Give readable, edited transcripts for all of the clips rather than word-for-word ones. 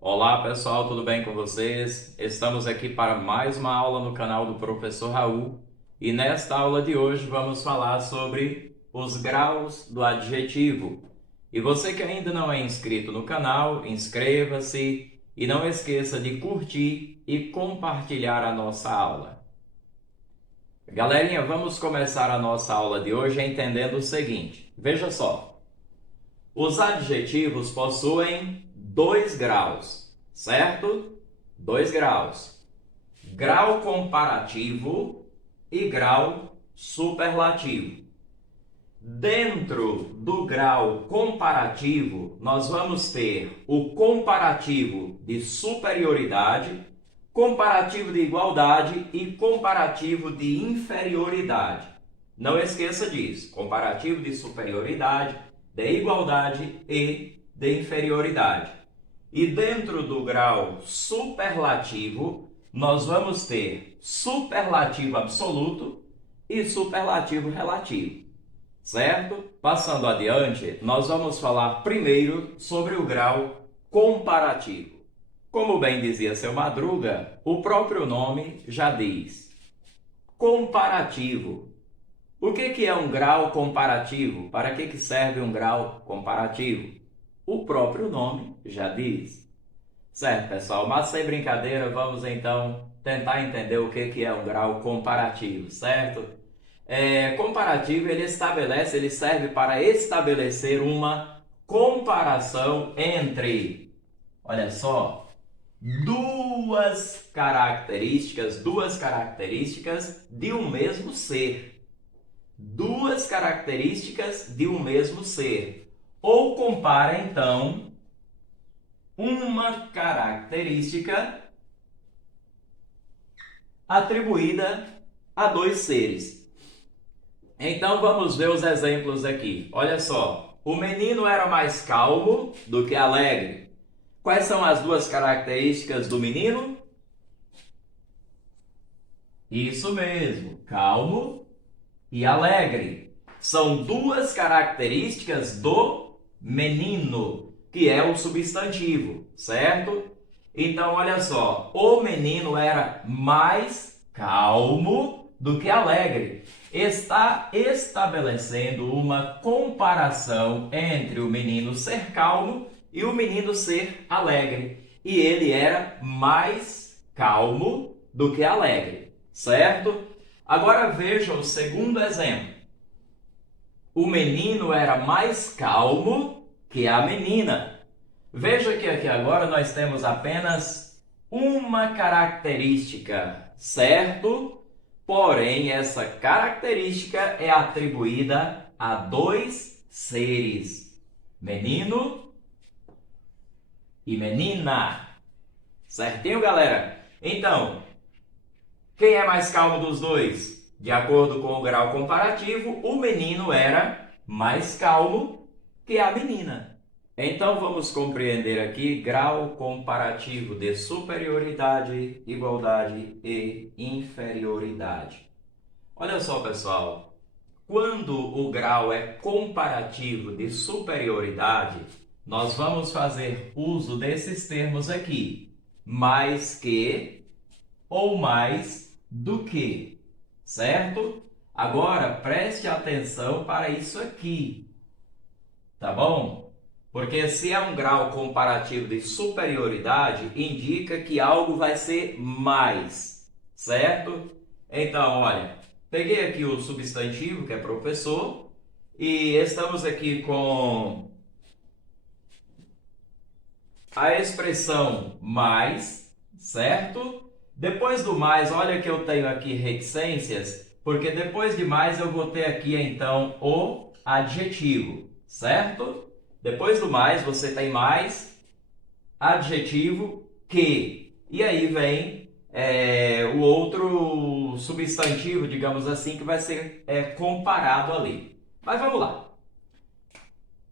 Olá pessoal, tudo bem com vocês? Estamos aqui para mais uma aula no canal do Professor Raul e nesta aula de hoje vamos falar sobre os graus do adjetivo. E você que ainda não é inscrito no canal, inscreva-se e não esqueça de curtir e compartilhar a nossa aula. Galerinha, vamos começar a nossa aula de hoje entendendo o seguinte. Veja só, os adjetivos possuem dois graus, certo? Dois graus. Grau comparativo e grau superlativo. Dentro do grau comparativo, nós vamos ter o comparativo de superioridade, comparativo de igualdade e comparativo de inferioridade. Não esqueça disso, comparativo de superioridade, de igualdade e de inferioridade. E dentro do grau superlativo, nós vamos ter superlativo absoluto e superlativo relativo, certo? Passando adiante, nós vamos falar primeiro sobre o grau comparativo. Como bem dizia seu Madruga, o próprio nome já diz. Comparativo. O que é um grau comparativo? Para que serve um grau comparativo? O próprio nome já diz. Certo, pessoal, mas sem brincadeira, vamos então tentar entender o que é um grau comparativo, certo? Comparativo, ele serve para estabelecer uma comparação entre, olha só, duas características de um mesmo ser. Duas características de um mesmo ser. Ou compara, então, uma característica atribuída a dois seres. Então vamos ver os exemplos aqui. Olha só, o menino era mais calmo do que alegre. Quais são as duas características do menino? Isso mesmo, calmo e alegre. São duas características do menino, que é o substantivo, certo? Então, olha só, o menino era mais calmo do que alegre. Está estabelecendo uma comparação entre o menino ser calmo e o menino ser alegre. E ele era mais calmo do que alegre, certo? Agora veja o segundo exemplo. O menino era mais calmo que a menina. Veja que aqui agora nós temos apenas uma característica, certo? Porém, essa característica é atribuída a dois seres, menino e menina. Certinho, galera? Então, quem é mais calmo dos dois? De acordo com o grau comparativo, o menino era mais calmo que a menina. Então vamos compreender aqui grau comparativo de superioridade, igualdade e inferioridade. Olha só, pessoal, quando o grau é comparativo de superioridade, nós vamos fazer uso desses termos aqui: mais que ou mais do que, certo? Agora preste atenção para isso aqui, tá bom? Porque se é um grau comparativo de superioridade, indica que algo vai ser mais, certo? Então, olha, peguei aqui o substantivo, que é professor, e estamos aqui com a expressão mais, certo? Depois do mais, olha que eu tenho aqui reticências, porque depois de mais eu vou ter aqui então o adjetivo, certo? Depois do mais, você tem mais, adjetivo, que. E aí vem o outro substantivo, digamos assim, que vai ser comparado ali. Mas vamos lá.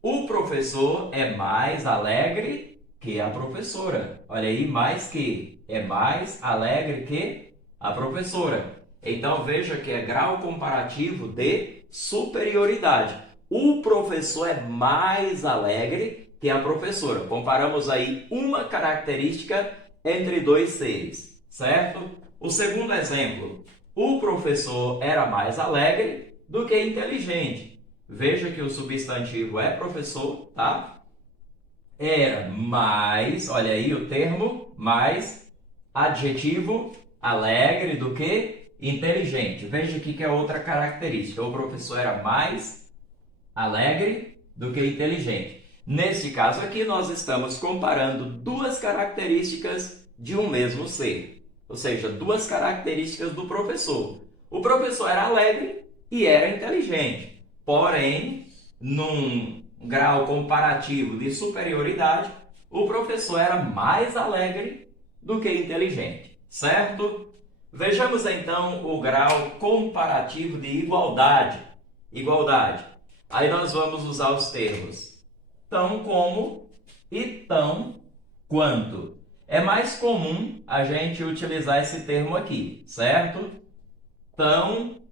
O professor é mais alegre que a professora. Olha aí, mais que. É mais alegre que a professora. Então, veja que é grau comparativo de superioridade. O professor é mais alegre que é a professora. Comparamos aí uma característica entre dois seres, certo? O segundo exemplo, o professor era mais alegre do que inteligente. Veja que o substantivo é professor, tá? Era mais, olha aí o termo, mais adjetivo alegre do que inteligente. Veja aqui que é outra característica. O professor era mais alegre do que inteligente. Neste caso aqui, nós estamos comparando duas características de um mesmo ser. Ou seja, duas características do professor. O professor era alegre e era inteligente. Porém, num grau comparativo de superioridade, o professor era mais alegre do que inteligente, certo? Vejamos então o grau comparativo de igualdade. Igualdade. Aí nós vamos usar os termos tão como e tão quanto. É mais comum a gente utilizar esse termo aqui, certo? Tão,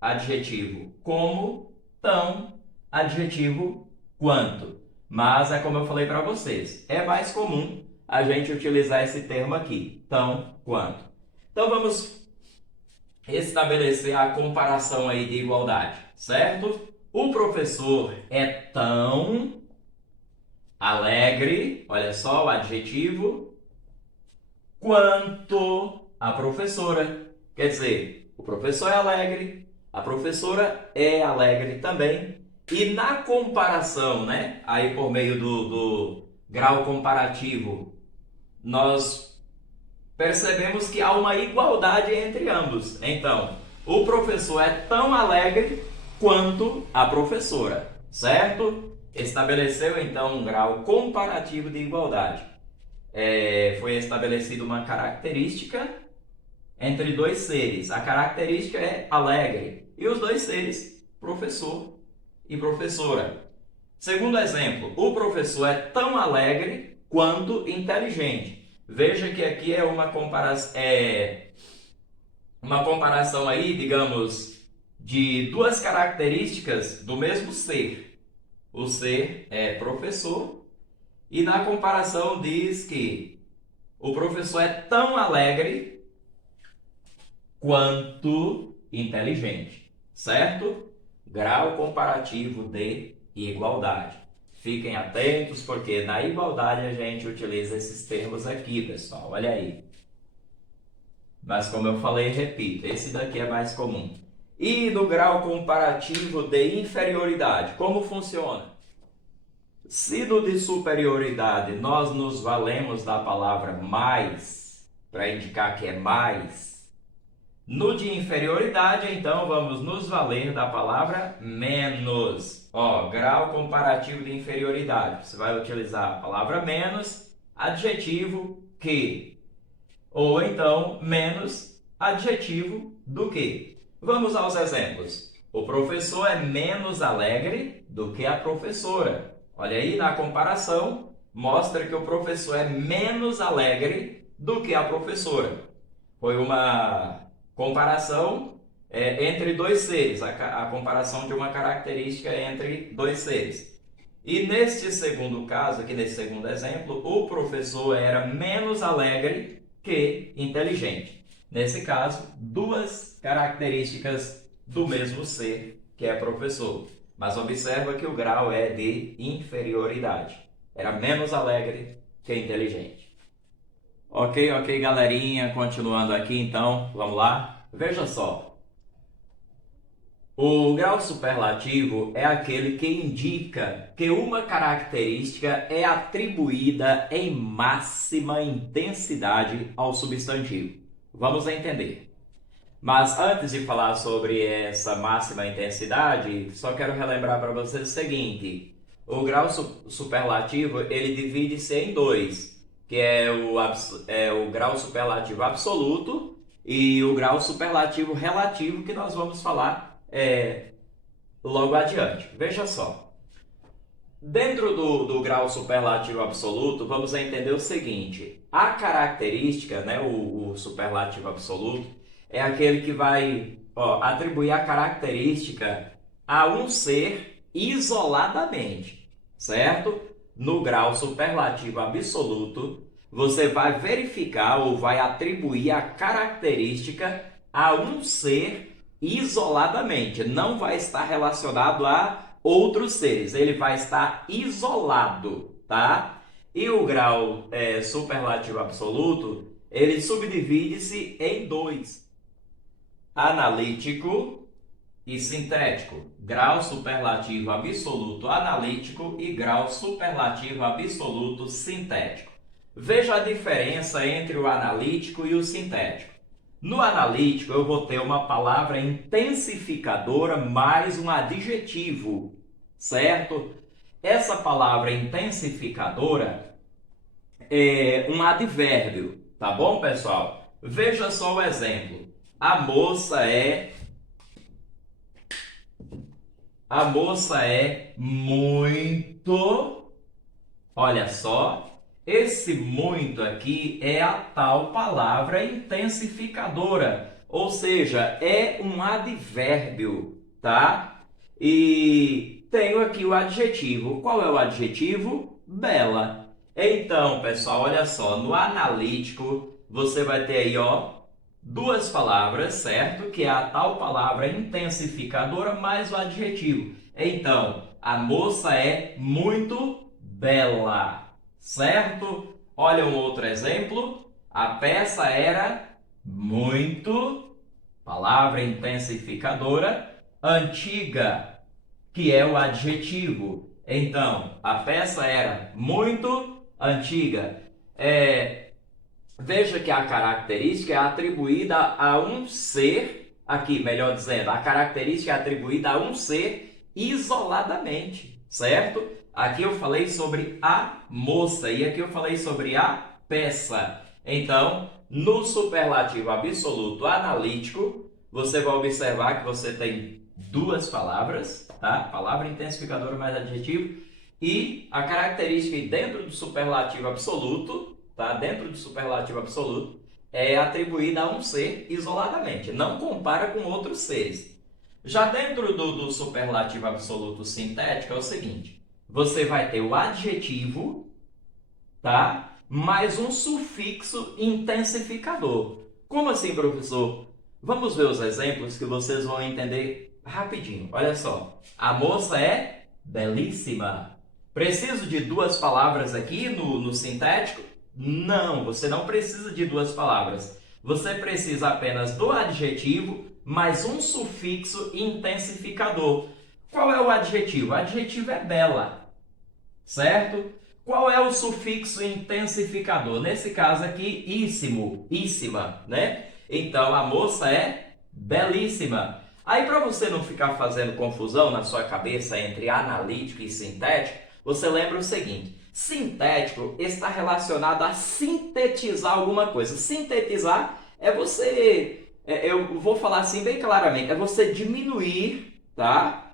adjetivo como, tão, adjetivo quanto. Mas é como eu falei para vocês, é mais comum a gente utilizar esse termo aqui, tão, quanto. Então vamos estabelecer a comparação aí de igualdade, certo? O professor é tão alegre, olha só o adjetivo, quanto a professora. Quer dizer, o professor é alegre, a professora é alegre também. E na comparação, né, aí por meio do grau comparativo, nós percebemos que há uma igualdade entre ambos. Então, o professor é tão alegre quanto a professora, certo? Estabeleceu então um grau comparativo de igualdade. Foi estabelecida uma característica entre dois seres. A característica é alegre. E os dois seres, professor e professora. Segundo exemplo, o professor é tão alegre quanto inteligente. Veja que aqui é uma comparação aí, digamos, de duas características do mesmo ser. O ser é professor e na comparação diz que o professor é tão alegre quanto inteligente, certo? Grau comparativo de igualdade. Fiquem atentos, porque na igualdade a gente utiliza esses termos aqui, pessoal. Olha aí. Mas como eu falei, repito, esse daqui é mais comum. E no grau comparativo de inferioridade, como funciona? Se no de superioridade nós nos valemos da palavra mais, para indicar que é mais, no de inferioridade, então, vamos nos valer da palavra menos. Ó, grau comparativo de inferioridade. Você vai utilizar a palavra menos, adjetivo que. Ou então, menos, adjetivo do que. Vamos aos exemplos. O professor é menos alegre do que a professora. Olha aí, na comparação, mostra que o professor é menos alegre do que a professora. Foi uma comparação entre dois seres, a comparação de uma característica entre dois seres. E neste segundo caso, aqui nesse segundo exemplo, o professor era menos alegre que inteligente. Nesse caso, duas características do mesmo ser, que é professor. Mas observa que o grau é de inferioridade. Era menos alegre que inteligente. Ok, galerinha, continuando aqui então, vamos lá? Veja só, o grau superlativo é aquele que indica que uma característica é atribuída em máxima intensidade ao substantivo. Vamos entender. Mas antes de falar sobre essa máxima intensidade, só quero relembrar para vocês o seguinte, o grau superlativo ele divide-se em dois, que é o grau superlativo absoluto e o grau superlativo relativo, que nós vamos falar logo adiante. Veja só, dentro do grau superlativo absoluto, vamos entender o seguinte, a característica, né, o superlativo absoluto, é aquele que vai atribuir a característica a um ser isoladamente, certo? no grau superlativo absoluto, você vai verificar ou vai atribuir a característica a um ser isoladamente. Não vai estar relacionado a outros seres. Ele vai estar isolado, tá? E o grau superlativo absoluto, ele subdivide-se em dois: analítico e sintético. Grau superlativo absoluto analítico e grau superlativo absoluto sintético. Veja a diferença entre o analítico e o sintético. No analítico, eu vou ter uma palavra intensificadora mais um adjetivo, certo? Essa palavra intensificadora é um advérbio, tá bom, pessoal? Veja só o exemplo. A moça é muito. Olha só. Esse muito aqui é a tal palavra intensificadora, ou seja, é um advérbio, tá? E tenho aqui o adjetivo. Qual é o adjetivo? Bela. Então, pessoal, olha só, no analítico você vai ter aí, ó, duas palavras, certo? Que é a tal palavra intensificadora mais o adjetivo. Então, a moça é muito bela. Certo? Olha um outro exemplo. A peça era muito, palavra intensificadora, antiga, que é o adjetivo. Então, a peça era muito antiga. Veja que a característica é atribuída a um ser, aqui, melhor dizendo, a característica é atribuída a um ser isoladamente, certo? Aqui eu falei sobre a moça e aqui eu falei sobre a peça. Então, no superlativo absoluto analítico, você vai observar que você tem duas palavras, tá? Palavra intensificadora mais adjetivo, e a característica dentro do superlativo absoluto, tá? Dentro do superlativo absoluto, é atribuída a um ser isoladamente, não compara com outros seres. Já dentro do superlativo absoluto sintético é o seguinte: você vai ter o adjetivo, tá? Mais um sufixo intensificador. Como assim, professor? Vamos ver os exemplos que vocês vão entender rapidinho. Olha só. A moça é belíssima. Preciso de duas palavras aqui no sintético? Não, você não precisa de duas palavras. Você precisa apenas do adjetivo mais um sufixo intensificador. Qual é o adjetivo? O adjetivo é bela, certo? Qual é o sufixo intensificador? Nesse caso aqui, íssimo, íssima, né? Então, a moça é belíssima. Aí, para você não ficar fazendo confusão na sua cabeça entre analítico e sintético, você lembra o seguinte: sintético está relacionado a sintetizar alguma coisa. Sintetizar é você, eu vou falar assim bem claramente, é você diminuir, tá?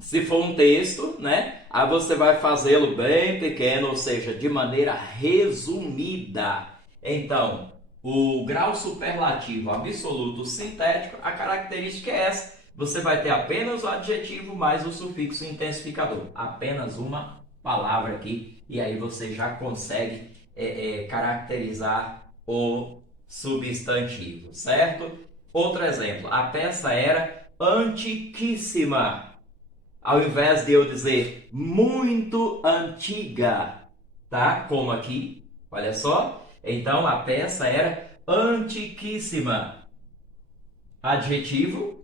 Se for um texto, né? Aí você vai fazê-lo bem pequeno, ou seja, de maneira resumida. Então, o grau superlativo absoluto sintético, a característica é essa. Você vai ter apenas o adjetivo mais o sufixo intensificador. Apenas uma palavra aqui. E aí você já consegue caracterizar o substantivo, certo? Outro exemplo. A peça era antiquíssima. Ao invés de eu dizer muito antiga, tá? Como aqui, olha só. Então, a peça era antiquíssima. Adjetivo,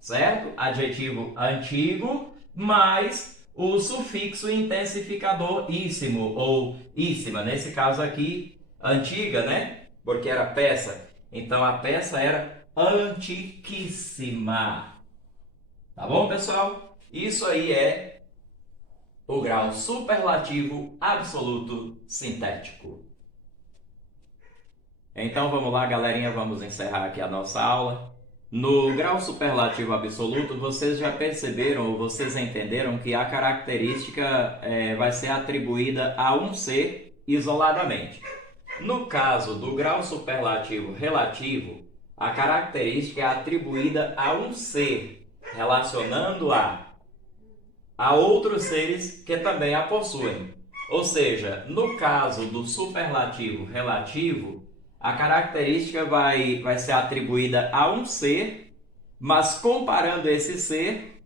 certo? Adjetivo antigo, mais o sufixo intensificador íssimo ou íssima. Nesse caso aqui, antiga, né? Porque era peça. Então, a peça era antiquíssima. Tá bom, pessoal? Isso aí é o grau superlativo absoluto sintético. Então vamos lá, galerinha, vamos encerrar aqui a nossa aula. No grau superlativo absoluto, vocês já perceberam ou vocês entenderam que a característica vai ser atribuída a um ser isoladamente. No caso do grau superlativo relativo, a característica é atribuída a um ser, relacionando a a outros seres que também a possuem. Ou seja, no caso do superlativo relativo, a característica vai ser atribuída a um ser, mas comparando esse ser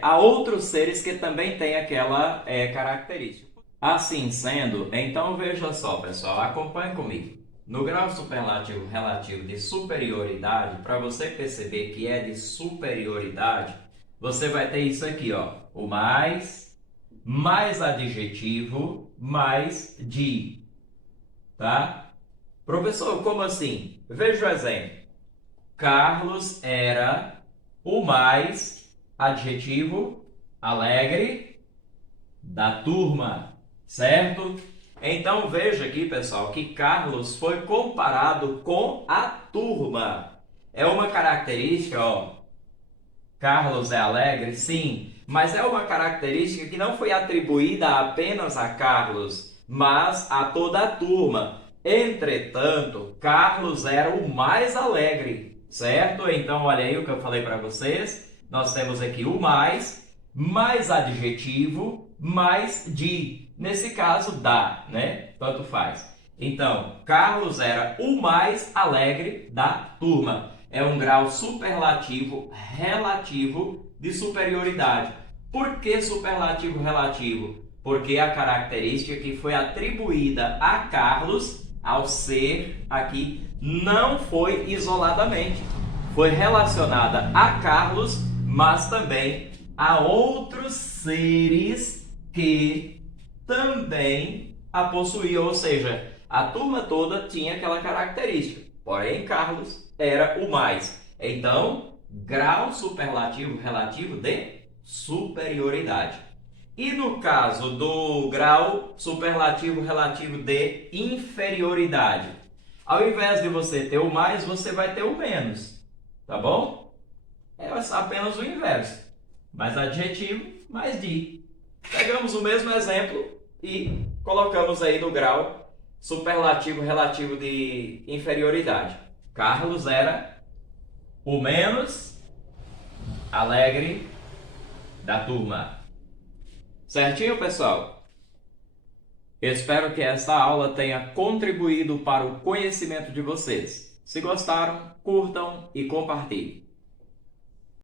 a outros seres que também têm aquela característica. Assim sendo, então veja só, pessoal, acompanhe comigo. No grau superlativo relativo de superioridade, para você perceber que é de superioridade, você vai ter isso aqui, ó, o mais adjetivo, mais de, tá? Professor, como assim? Veja o exemplo. Carlos era o mais adjetivo alegre da turma, certo? Então veja aqui, pessoal, que Carlos foi comparado com a turma. É uma característica, ó. Carlos é alegre? Sim, mas é uma característica que não foi atribuída apenas a Carlos, mas a toda a turma. Entretanto, Carlos era o mais alegre, certo? Então, olha aí o que eu falei para vocês. Nós temos aqui o mais adjetivo, mais de. Nesse caso, da, né? Tanto faz. Então, Carlos era o mais alegre da turma. É um grau superlativo relativo de superioridade. Por que superlativo relativo? Porque a característica que foi atribuída a Carlos, ao ser aqui, não foi isoladamente. Foi relacionada a Carlos, mas também a outros seres que também a possuíam, ou seja, a turma toda tinha aquela característica, porém Carlos era o mais. Então, grau superlativo relativo de superioridade. E no caso do grau superlativo relativo de inferioridade, ao invés de você ter o mais, você vai ter o menos, tá bom? É apenas o inverso, mais adjetivo, mais de. Pegamos o mesmo exemplo e colocamos aí no grau superlativo relativo de inferioridade. Carlos era o menos alegre da turma. Certinho, pessoal? Espero que esta aula tenha contribuído para o conhecimento de vocês. Se gostaram, curtam e compartilhem.